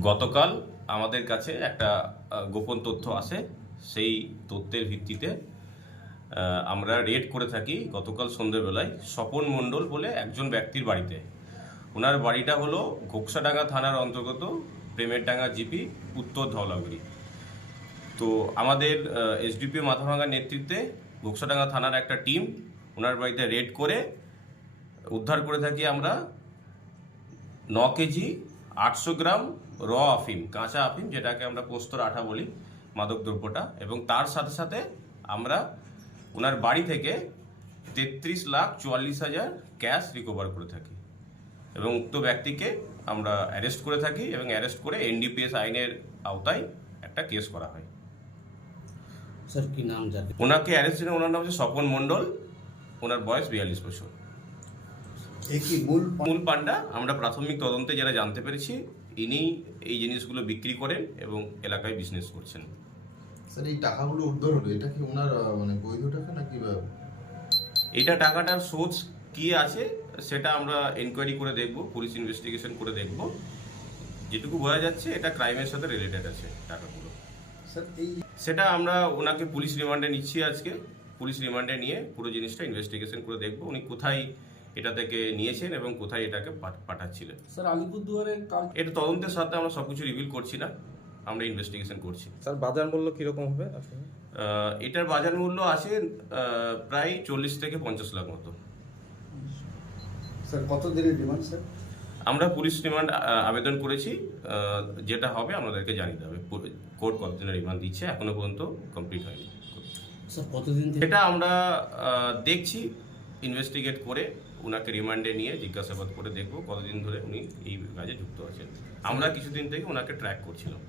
গতকাল আমাদের কাছে একটা গোপন তথ্য আসে। সেই তথ্যের ভিত্তিতে আমরা রেড করে থাকি গতকাল সন্ধ্যেবেলায় স্বপন মণ্ডল বলে একজন ব্যক্তির বাড়িতে। ওনার বাড়িটা হলো ঘোকসাডাঙ্গা থানার অন্তর্গত প্রেমেরডাঙ্গা জিপি, উত্তর ধওলাগুড়ি। তো আমাদের এসডিপিও মাথাভাঙ্গার নেতৃত্বে ঘোকসাডাঙ্গা থানার একটা টিম ওনার বাড়িতে রেড করে উদ্ধার করে থাকি আমরা। ন কেজি আটশো গ্রাম র আফিম কাঁচা আফিম যেটাকে আমরা পোস্তর আঠা বলি মাদক দ্রব্যটা। এবং তার সাথে সাথে আমরা ওনার বাড়ি থেকে তেত্রিশ লাখ চুয়াল্লিশ হাজার ক্যাশ রিকভার করে থাকি। এবং উক্ত ব্যক্তিকে আমরা অ্যারেস্ট করে থাকি এবং অ্যারেস্ট করে এনডিপিএস আইনের আওতায় একটা কেস করা হয়। স্যার কি নাম জানে ওনাকে অ্যারেস্ট ওনার নাম হচ্ছে স্বপন মণ্ডল। ওনার বয়স বিয়াল্লিশ বছর। এ কি মূল মূল পান্ডা আমরা প্রাথমিক তদন্তে যারা জানতে পেরেছি ইনি এই জিনিসগুলো বিক্রি করেন এবং এলাকায় বিজনেস করছেন। স্যার এই টাকাগুলো উদ্ধার হলো এটা কি ওনার মানে বৈধ টাকা নাকি এটা টাকাটার সোর্স কি আছে সেটা আমরা এনকোয়ারি করে দেখব পুলিশ ইনভেস্টিগেশন করে দেখব। যেটুকু বোঝা যাচ্ছে এটা ক্রাইমের সাথে রিলেটেড আছে টাকাগুলো। স্যার এই সেটা আমরা ওনাকে পুলিশ রিমান্ডে নিচ্ছি আজকে। পুলিশ রিমান্ডে নিয়ে পুরো জিনিসটা ইনভেস্টিগেশন করে দেখব উনি কোথায় এটা থেকে নিয়েছেন এবং কোথায় এটাকে পাঠ- পাঠাচ্ছিলেন। স্যার আলিপুরদুয়ারে এটা তদন্তের সাথে আমরা সবকিছু রিভিল করছি না আমরা ইনভেস্টিগেশন করছি। স্যার বাজার মূল্য কীরকম হবে? আসলে এটার বাজার মূল্য আছে প্রায় চল্লিশ থেকে পঞ্চাশ লাখ মতো। স্যার কত দিনের ডিমান্ড স্যার? আমরা পুলিশ রিমান্ড আবেদন করেছি যেটা হবে আমাদেরকে জানিয়ে দেবে কোর্ট কতদিনের রিমান্ড দিচ্ছে এখনও পর্যন্ত কমপ্লিট হয়নি। স্যার কতদিন এটা আমরা দেখছি ইনভেস্টিগেট করে ওনাকে রিমান্ডে নিয়ে জিজ্ঞাসাবাদ করে দেখব কতদিন ধরে উনি এই কাজে যুক্ত আছেন। আমরা কিছুদিন থেকে ওনাকে ট্র্যাক করছিলাম।